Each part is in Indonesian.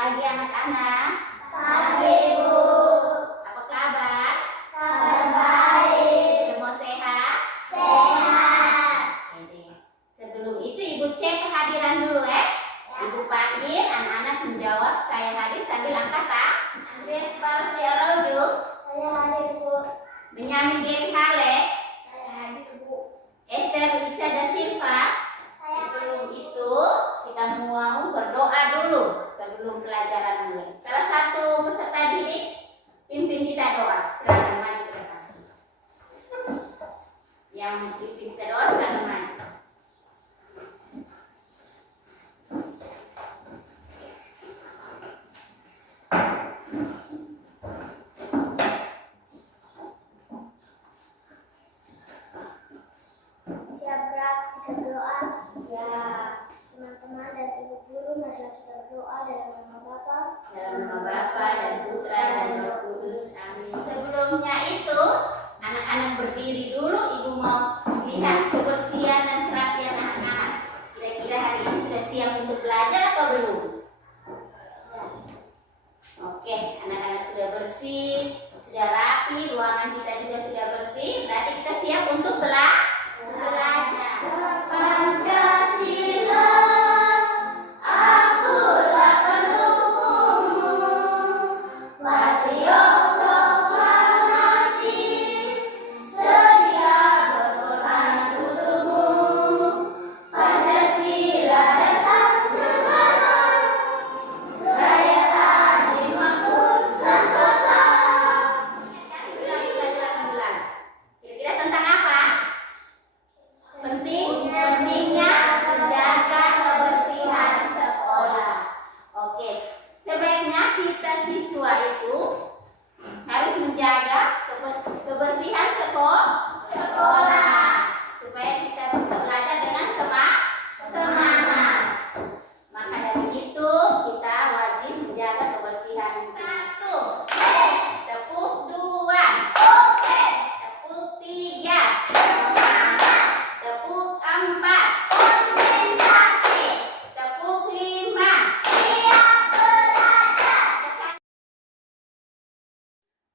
pagi anak-anak. Pagi, Bu. Apa kabar? Kabar baik. Semua sehat? Sehat. Oke. Sebelum itu Ibu cek kehadiran dulu ya. Ibu panggil, anak-anak menjawab saya hadir sambil angkat tangan. Andreas Barus di Araujo. Saya hadir, Bu. Benyamin Geri Hale. Saya hadir, Bu. Esther Rica da Silva. Saya Sebelum itu kita mau berdoa dulu sebelum pelajaran mulai. Salah satu peserta didik pimpin kita doa. Silakan maju ke depan. Yang pimpin kita doa silakan maju. siap beraksi berdoa. Ya, teman-teman dan ibu guru, marilah kita berdoa dalam nama Bapa, Dalam nama Bapa dan Putra dan Roh Kudus. Amin. Sebelumnya itu anak-anak berdiri dulu. Ibu mau lihat kebersihan dan kerapian anak-anak. Kira-kira hari ini sudah siap untuk belajar atau belum? Oke, anak-anak sudah bersih, sudah rapi, ruangan kita juga sudah bersih. Berarti kita siap untuk belajar. Pancasila, akulah pendukungmu, patriot proklamasi, sedia berkorban untukmu. Pancasila dasar negara, rakyat adil makmur sentosa. Kira-kira tentang apa? Pentingnya menjaga kebersihan sekolah. Oke, sebaiknya kita siswa itu harus menjaga kebersihan sekolah supaya kita bisa belajar dengan semangat. Maka dari itu kita wajib menjaga kebersihan. 1. Tepuk 2. Oke. Tepuk 3. Tepuk 4. Konsentrasi. Tepuk 5. Siap belajar.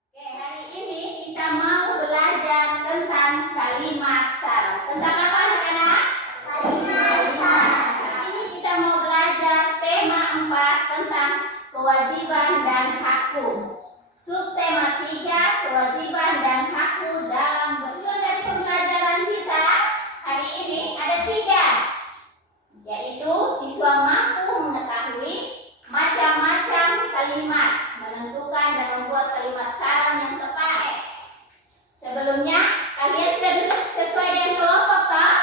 Oke, hari ini kita mau belajar tentang kalimat syarat. Tentang apa anak-anak? Kalimat syarat. Hari ini kita mau belajar tema 4 tentang kewajiban dan hakku. Subtema 3, kewajiban dan hakku dalam tujuan dari pembelajaran kita hari ini ada 3, yaitu siswa mampu mengetahui macam-macam kalimat, menentukan dan membuat kalimat saran yang tepat. Sebelumnya kalian sudah sesuai dengan kelompok toh?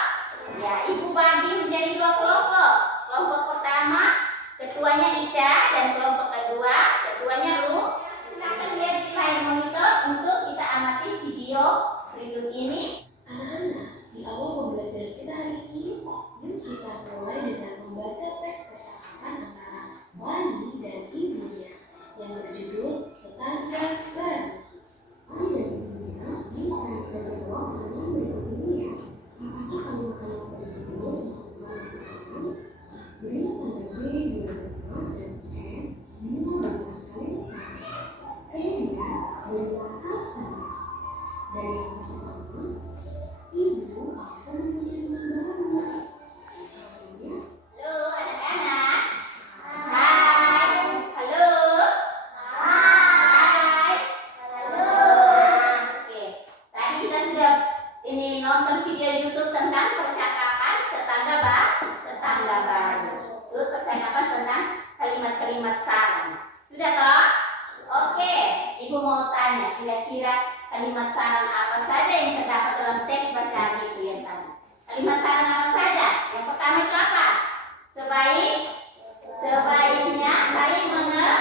Ya, ibu bagi menjadi 2 kelompok. Kelompok pertama ketuanya Ica dan kelompok kedua ketuanya Ruh. Silakan lihat di layar monitor untuk kita amati video berikut ini. Anak-anak, di awal pembelajaran kita hari ini, yuk kita mulai dengan membaca teks percakapan antara Wani dan ibunya yang berjudul Tetangga Baru. Wani dan ibunya ini akan kita jawab dengan berikut ini ya. Apakah kalimat-kalimat berjudul bersama? Berilah tanda B di belakang dan S minimal beberapa kalimat. Ketiga, berilah alasan. Dari yang pertama, ibu akan menjadi baru. Contohnya, Halo anak-anak. Hai. Halo. Hai. Oke. Tadi kita sudah nonton video YouTube tentang percakapan tetangga baru. Itu percakapan tentang kalimat-kalimat saran. Sudah toh? Oke. Ibu mau tanya, kira-kira kalimat saran apa saja yang terdapat dalam teks bacaan itu yang tadi? Kalimat saran apa saja? Yang pertama itu apa? Sebaiknya saling mengenal.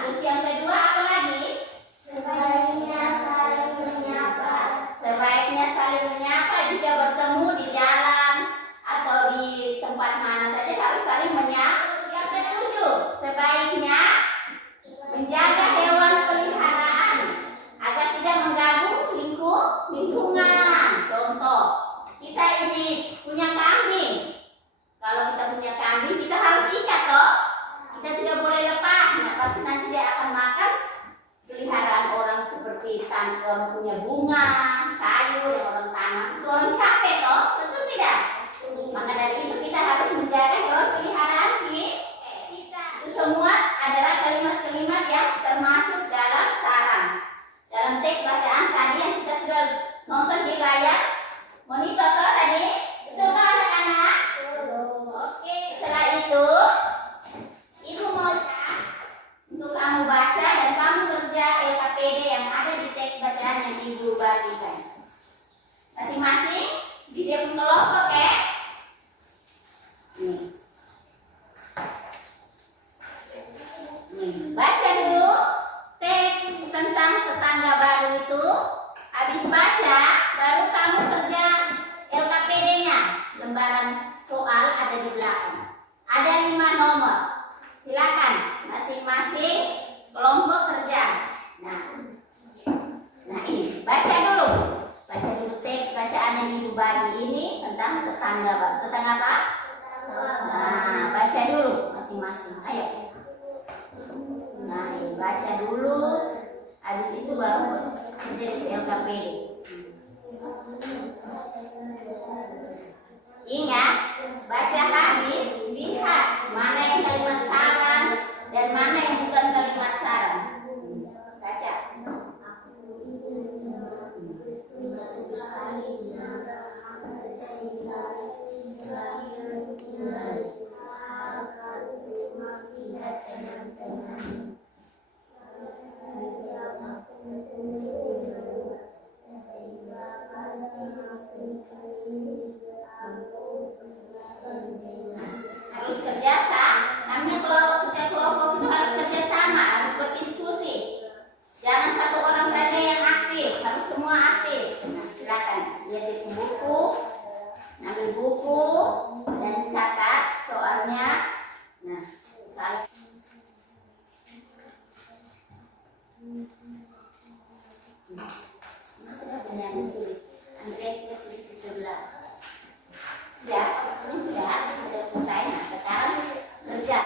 Terus yang kedua apa lagi? Sebaiknya saling menyapa. Sebaiknya saling menyapa jika bertemu di jalan atau di tempat mana saja harus saling menyapa. Yang ketujuh, sebaiknya menjaga hewan peliharaan agar tidak mengganggu lingkungan. Contoh, kita ini punya kambing. Kalau kita punya kambing, kita harus ikat toh. Kita tidak orang punya bunga, sayur yang orang tanam, itu orang capek toh, betul tidak? Maka dari itu kita harus menjaga hewan peliharaan kita. Itu semua adalah kalimat-kalimat yang termasuk dalam saran. Dalam teks bacaan tadi yang kita sudah nonton di layar monitor toh tadi, betul kan anak-anak? Oke, setelah itu Ibu mau untuk kamu baca dan kamu kerja LKPD yang ada di teks bacaan yang Ibu bagikan. Masing-masing di dia pun kelompok ya. Nih, baca dulu teks tentang tetangga baru itu. Habis baca, baru kamu kerja LKPD-nya. Lembaran soal ada di belakang. Ada 5 nomor. Silakan masing-masing kelompok kerja. Nah ini baca dulu teks bacaan yang Ibu bagi ini tentang tetangga baru. Tetangga apa? Nah, baca dulu masing-masing. Ayo. Nah, ini baca dulu. Habis itu baru kerja di LKPD. Ingat, baca habis, lihat mana yang kalimat saran dan mana yang bukan kalimat saran. Baca. Harus kerja sama. Namanya kalau kerja kelompok itu harus kerja sama, harus berdiskusi. Jangan satu orang saja yang aktif, harus semua aktif. Nah, silakan lihat di buku, ambil buku dan catat soalnya. Nah, salah. Sudah benar tulis. Andrea sudah tulis di sebelah. Sudah, ini sudah selesai. Nah, sekarang kerja.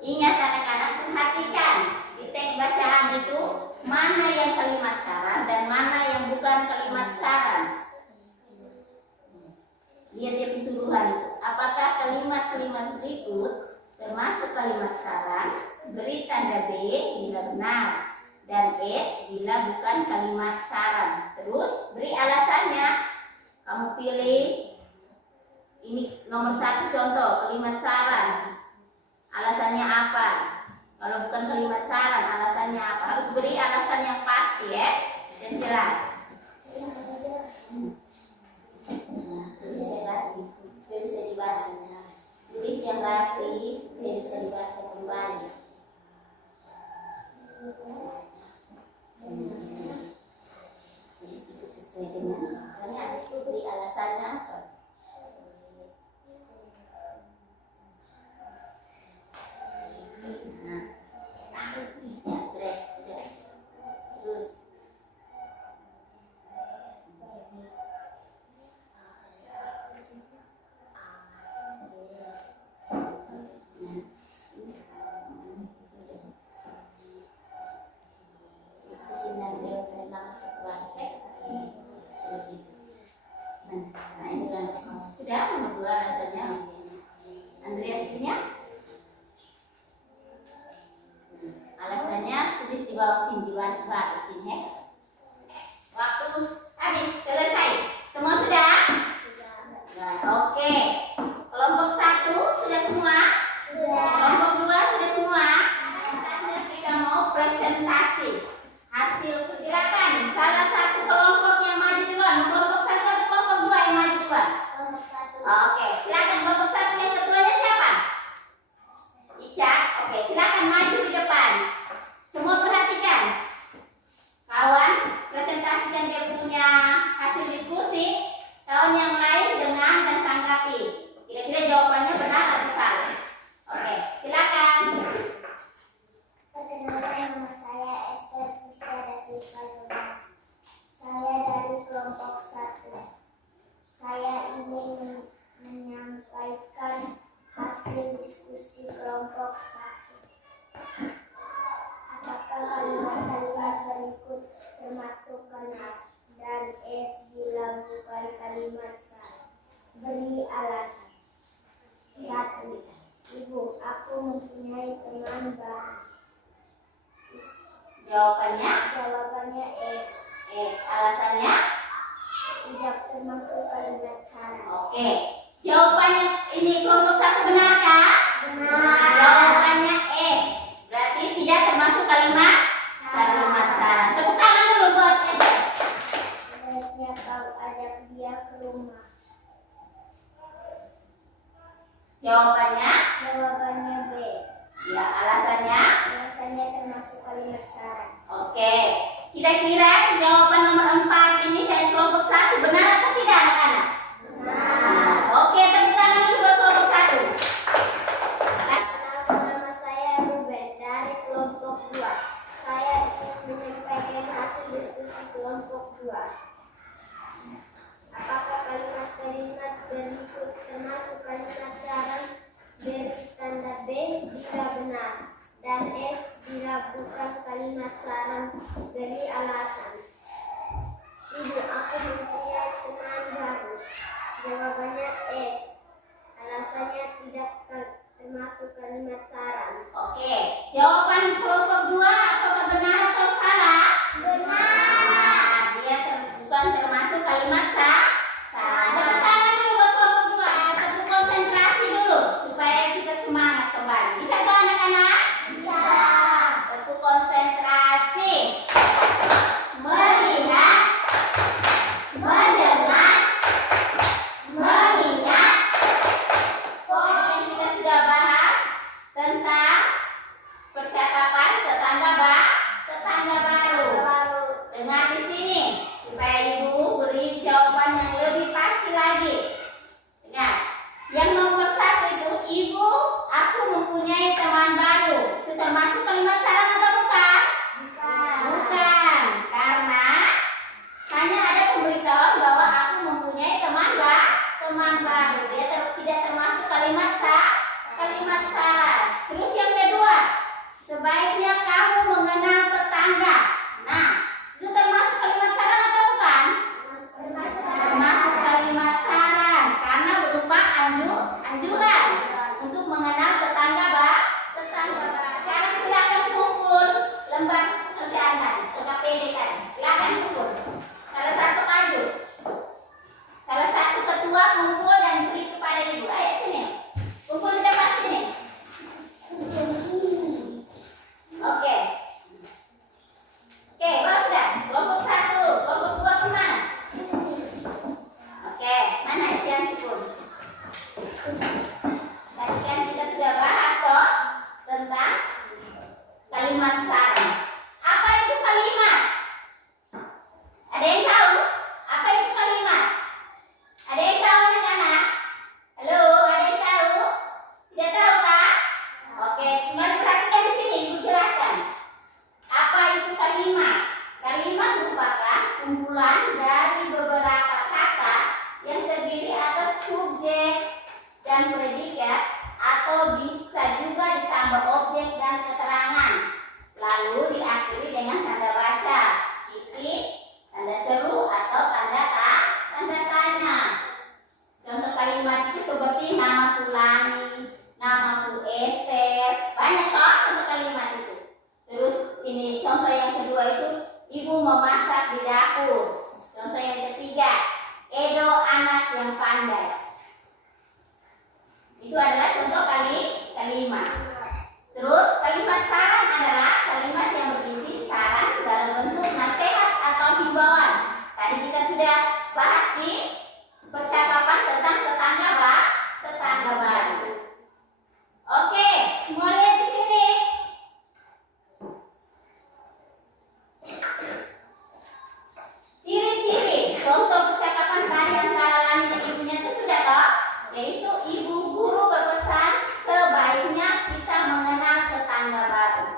Ingat anak-anak, perhatikan di teks bacaan itu mana yang kalimat saran dan mana yang bukan kalimat saran. Lihat dia keseluruhan itu. Apakah kalimat-kalimat berikut termasuk kalimat saran? Beri tanda B bila benar dan S bila bukan kalimat saran. Terus beri alasannya. Kamu pilih ini nomor 1 contoh kalimat saran. Alasannya apa? Kalau bukan kalimat saran, alasannya apa? Harus beri alasan yang pasti ya dan jelas. Tulis yang rapi, supaya bisa dibaca. Tulis yang rapi, supaya bisa dibaca kembali. Tulis ikut sesuai dengan. Hanya habis itu beri alasannya apa? Terus nah ini kan sudah nomor 2 rasanya. Andreas punya alasannya tulis di bawah sini, di baris baris sini ya. Waktu habis, selesai. Semua sudah? Nah, oke. Kelompok 1 sudah semua? Sudah. Kelompok 2 sudah semua? Saatnya kita mau presentasi hasil. Silakan salah satu kelompok yang maju duluan. Kelompok 1 atau kelompok 2 yang maju duluan? Oke, silakan kelompok 1 yang ketuanya siapa? Ica. Oke, silakan maju di depan. Semua perhatikan. Kawan kalimat berikut termasuk benar dan S bila bukan kalimat salah. Beri alasan. 1. Ibu, aku mempunyai teman baru. Jawabannya S. Alasannya? Tidak termasuk kalimat salah. Oke. Jawabannya ini kelompok 1 benarkah? Benar. Jawabannya S. Berarti tidak termasuk kalimat salah. Tepuk tangan dulu buat S. Sebaiknya kau ajak dia ke rumah. Jawabannya? Jawabannya B. Ya, alasannya? Alasannya termasuk kalimat salah. Oke. Kira-kira jawaban nomor 4 ini dari kelompok 1 benar atau tidak anak-anak? Benar. Oke, tepuk tangan dulu buat kelompok 1. Nama saya Ruben dari kelompok 2. Saya ingin menyampaikan hasil diskusi kelompok 2. Apakah kalimat-kalimat berikut termasuk kalimat saran? Beri tanda B jika benar dan S bila bukan kalimat saran. Beri alasan. Ibu, aku mempunyai teman baru. Jawabannya S. Alasannya tidak termasuk kalimat saran. Oke, jawaban kelompok 2 apakah benar atau salah? Benar. Dia bukan termasuk kalimat salah. Tepuk tangan dulu buat kelompok 2. Tepuk konsentrasi dulu supaya kita semangat kembali. Bisa nggak anak-anak? Bisa. Tepuk konsentrasi. Melihat, mendengar, mengingat. Poin yang kita sudah bahas tentang percakapan tetangga baru. Dengar di sini supaya ibu beri jawaban yang lebih pasti lagi. Dengar. Yang nomor 1 itu, ibu, aku mempunyai teman baru. Itu termasuk kalimat saran atau bukan? Bukan, karena hanya ada pemberitahuan bahwa aku mempunyai teman baru. Dia tidak termasuk kalimat saran. Terus yang kedua, sebaiknya kamu mengenal tetangga. Nah, itu termasuk kalimat saran atau bukan? Termasuk kalimat saran karena berupa anjuran untuk mengenal tetangga baru. Sekarang silakan kumpul lembar pekerjaan kan, LKPD kan. Silakan kumpul. Salah satu maju. Salah satu ketua kumpul dan beri kepada ibu. Ayo sini. Kumpul di depan sini. Oke. Oke, bawa sudah. Kelompok 1, kelompok 2 kemana? Oke, mana istilah kumpul? Tadi kan kita sudah bahas toh tentang kalimat saran. Apa itu kalimat? Ada yang tahu? Apa itu kalimat? Ada yang tahu anak-anak? Halo, ada yang tahu? Tidak tahu kah? Oke, mari perhatikan di sini, ibu jelaskan. Apa itu kalimat? Kalimat merupakan kumpulan dari beberapa kata yang terdiri atas subjek dan predikat atau bisa juga ditambah objek dan keterangan. Lalu diakhiri dengan tanda baca, titik, tanda seru atau tanda tanya. Contoh kalimat itu seperti namaku Lani, namaku Esther. Banyak toh contoh kalimat itu. Terus ini contoh yang kedua itu, ibu memasak di dapur. Contoh yang ketiga, Edo anak yang pandai. Itu adalah contoh kalimat. Terus kalimat saran adalah kalimat yang berisi saran dalam bentuk nasihat atau himbauan. Tadi kita sudah bahas di percakapan tentang tetangga baru. Oke, semua lihat di sini. Ciri-ciri contoh percakapan tadi antara Lani dan ibunya itu sudah toh, yaitu ibu guru berpesan sebaiknya kita mengenal tetangga baru.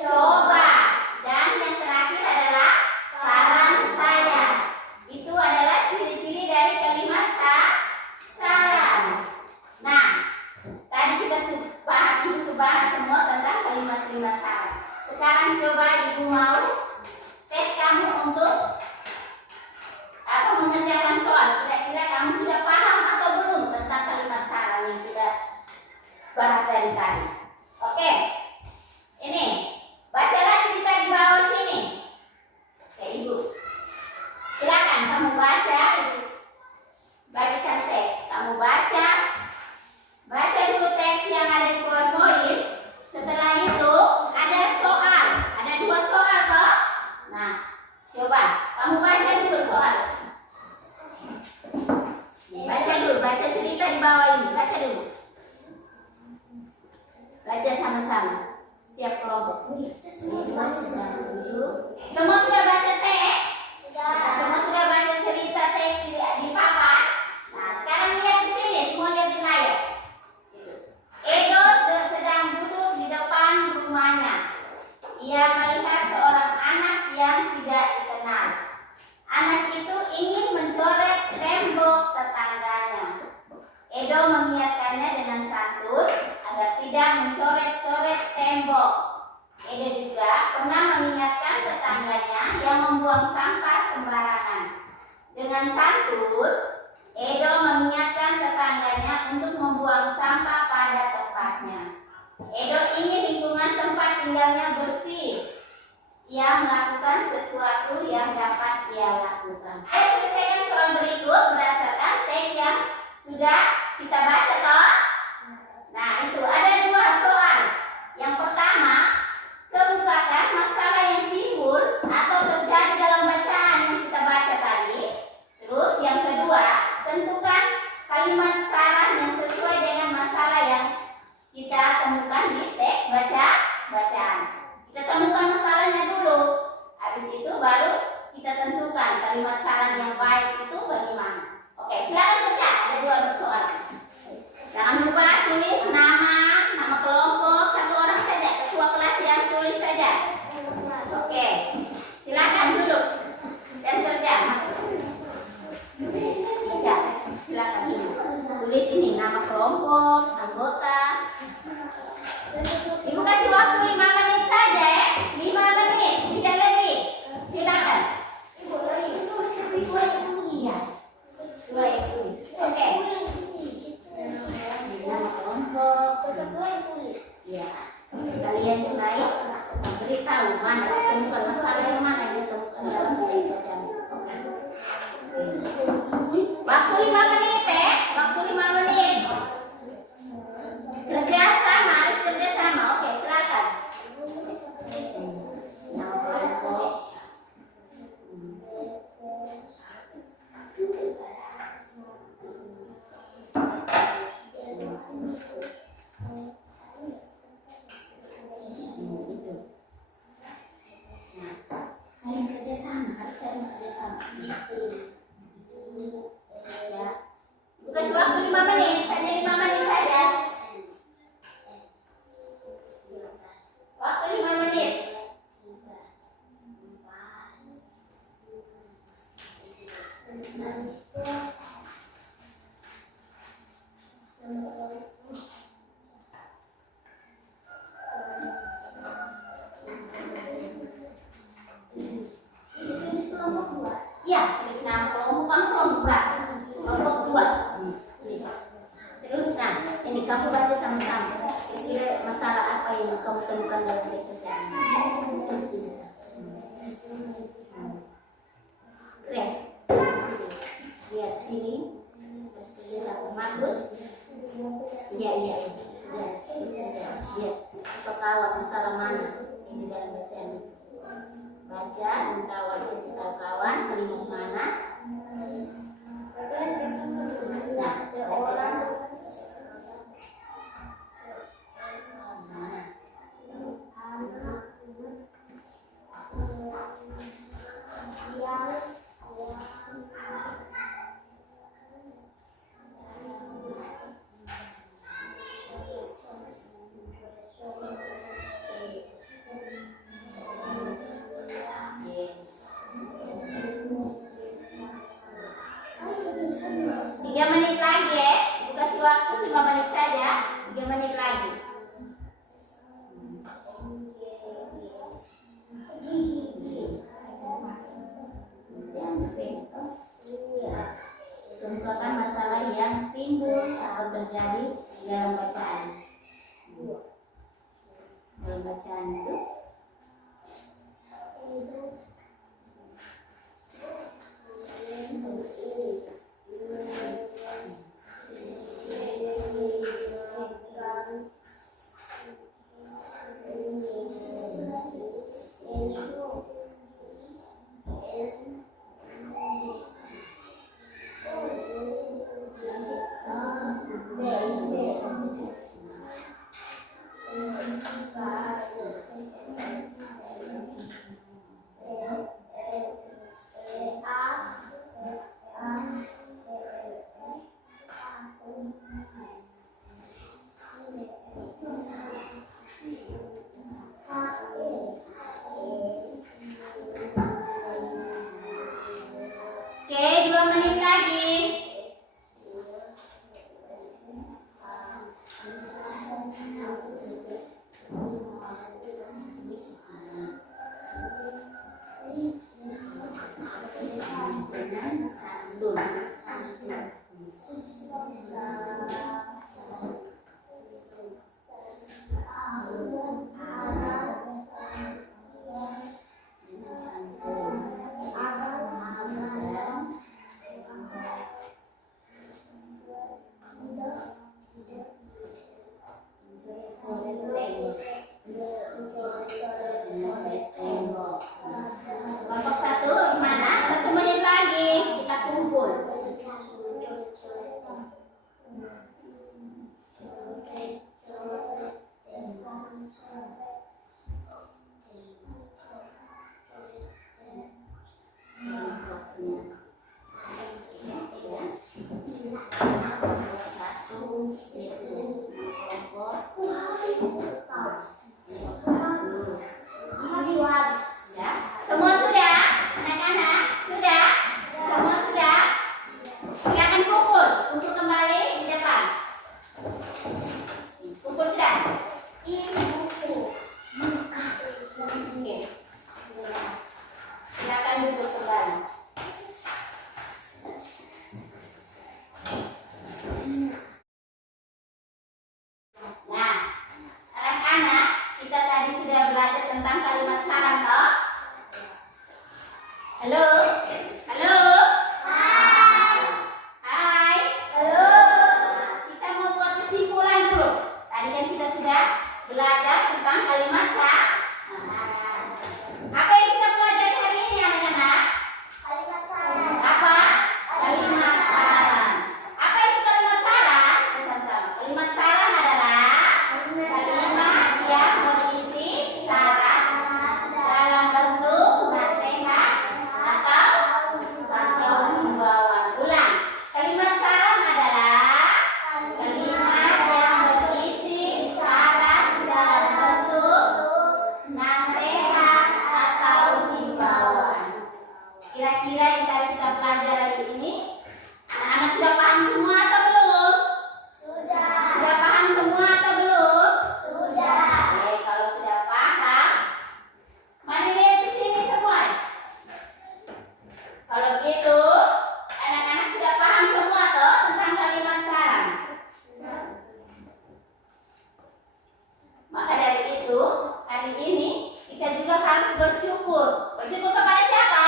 Coba. Dan yang terakhir adalah saran saya. Itu adalah ciri-ciri dari kalimat saran. Nah, tadi kita bahas, Ibu bahas semua tentang kalimat-kalimat saran. Sekarang coba Ibu mau tes kamu untuk mengerjakan soal. Kira-kira kamu sudah paham atau belum tentang kalimat saran yang kita bahas dari tadi? Oke. Ini, bacalah cerita di bawah sini. Oke, Ibu. Silakan kamu baca, Ibu. Bagikan teks. Kamu baca. Baca dulu teks yang ada di PowerPoint. Setelah itu ada soal. Ada 2 soal toh? Nah, coba kamu baca dulu soal. Baca dulu, baca cerita di bawah ini. Baca dulu. Baca sama-sama. Setiap kelompok. Semua sudah baca teks? Semua sudah baca cerita teks di papan? Nah, sekarang lihat di sini. Semua lihat di layar. Edo sedang duduk di depan rumahnya. Ia melihat seorang anak yang tidak dikenal. Anak itu ingin mencoret tembok tetangganya. Edo mengingatkannya dengan santun agar tidak mencoret-coret tembok. Edo juga pernah mengingatkan tetangganya yang membuang sampah sembarangan. Dengan santun, Edo mengingatkan tetangganya untuk membuang sampah pada tempatnya. Edo ingin lingkungan tempat tinggalnya bersih. Ia melakukan sesuatu yang dapat ia lakukan. Ayo selesaikan soal berikut berdasarkan teks yang sudah kita baca toh? Nah, itu ada 2 soal. Yang pertama, kemukakan masalah yang timbul atau terjadi dalam bacaan yang kita baca tadi. Terus yang kedua, tentukan kalimat saran yang sesuai dengan masalah yang kita temukan di teks bacaan. Kita temukan masalahnya dulu. Habis itu baru kita tentukan kalimat saran yang baik itu bagaimana. Oke, silakan baca. Ada 2 soal. Jangan lupa tulis nama kelompok 1 orang saja. Ketua kelas yang tulis saja. Oke, silakan duduk dan kerja. Baca, silakan tulis ini nama kelompok, anggota. Ibu kasih waktu 5 menit saja ya. 5 menit, tidak lebih. Silakan. Ibu itu seperti 2 yang tulis. 2 yang tulis. Oke. Nama kelompok. Ya. Kalian mulai beritahu mana temukan masalah yang mana yang ditemukan dalam teks bacaan. Waktu 5 menit ya. Waktu 5 menit. Kerjasama, harus kerjasama. Oke, silakan. Nama kelompok. Saling kerjasama, harus saling kerjasama. Ya. Bukan waktu 5 menit, hanya 5 menit saja. Waktu 5 menit. Ya, tulis nama kelompok. Kamu kelompok berapa? Kelompok 2. Terus, nah, ini kamu baca sama-sama. Kira-kira masalah apa yang kamu temukan dalam teks bacaan? Kres. Lihat sini. Terus kerja sama Markus. Iya. Lihat. Kawan masalah mana ini dalam bacaan itu? Baca, mengkawal kesal kawan, kalimat mana? Nah, baca. bacaan itu? Oke, 2 menit lagi. Kelompok 1 gimana? 1 menit lagi kita kumpul. Ya, semua sudah? Anak-anak sudah? Semua sudah? Silakan kumpul kembali di depan. Kumpul sudah? Ini buku. Oke. Silakan duduk kembali. Nah, anak-anak, kita tadi sudah belajar tentang kalimat saran, toh? Halo? Halo? Hai? Halo? Kita mau buat kesimpulan dulu. Tadi kan kita sudah belajar tentang kalimat saran. Apa yang kita pelajari hari ini, anak-anak? Kalimat saran. Apa? Kalimat saran. Apa itu kalimat saran? Bersama-sama. Kalimat saran adalah kalimat yang berisi saran dalam bentuk nasihat atau himbauan. Ulang. Kalimat saran adalah kalimat yang berisi saran dalam bentuk nasihat atau himbauan. Kira-kira yang tadi kita pelajari hari ini, anak-anak sudah paham semua atau belum? Sudah. Sudah paham semua atau belum? Sudah. Oke, kalau sudah paham, mari lihat di sini semua. Kalau begitu, anak-anak sudah paham semua toh tentang kalimat saran. Maka dari itu, hari ini kita juga harus bersyukur. Bersyukur kepada siapa?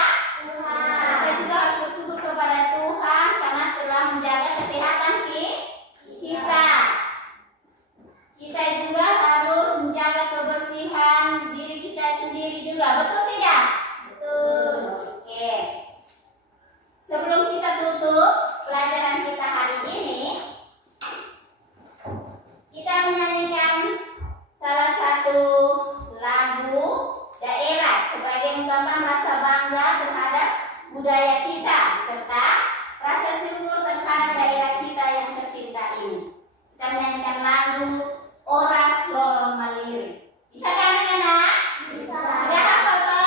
Kita juga harus bersyukur kepada Tuhan karena telah menjaga kesehatan kita. Kita juga harus menjaga kebersihan diri kita sendiri juga. Betul tidak? Betul. Oke. Sebelum kita tutup pelajaran kita hari ini, kita menyanyikan salah satu lagu daerah sebagai ungkapan rasa bangga terhadap budaya kita serta rasa syukur terhadap daerah kita yang tercinta ini. Kita menyanyikan lagu Oras Lorong Maliri. Bisa kan anak-anak? Bisa. Sudah hafal toh?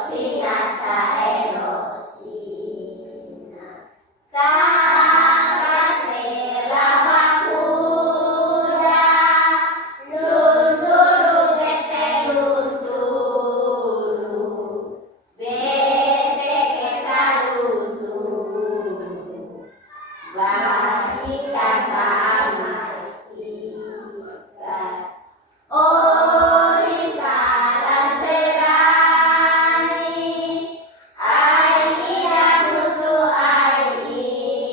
Rosina Saerosina Kakasela Makuda Lunturu bete lunturu bete kita lunturu bagikan damai kita oh lingkaran serani Aida butu Aida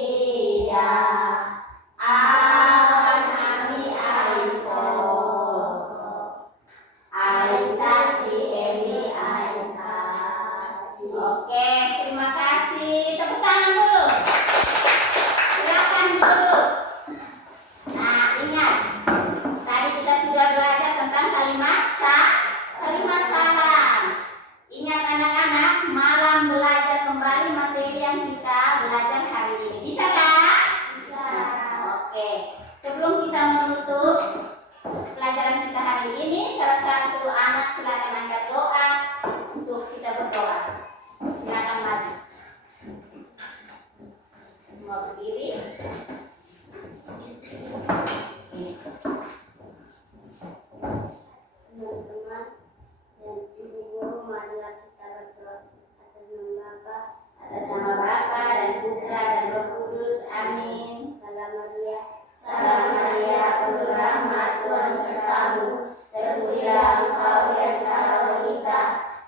awan ami aifo Aitasi Emi Aitasi. Oke, terima kasih. Tepuk tangan dulu. Silakan dulu. Nah, ingat. Tadi kita sudah belajar tentang kalimat salam. Ingat anak-anak, malam belajar kembali materi yang kita belajar hari ini. Bisa kan? Bisa. Oke. Sebelum kita menutup pelajaran kita hari ini, salah satu anak silakan angkat doa untuk kita berdoa. Silakan maju. Semua berdiri. Teman-teman dan ibu guru, marilah kita berdoa atas nama Bapa Atas nama Bapa dan Putra dan Roh Kudus. Amin. Salam Maria. Salam Maria, penuh rahmat, Tuhan sertamu. Terpujilah engkau di antara wanita,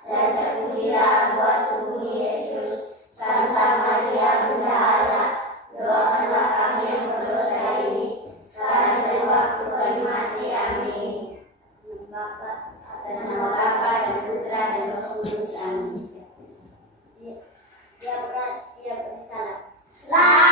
dan terpujilah buah tubuh Yesus. Santa Maria, Bunda Allah, doakanlah kami yang berdosa ini, sekarang dan waktu kami mati. Amin. Bapa. Atas nama Bapa dan Putra dan Roh Kudus. Amin. Dia bersalah. Selamat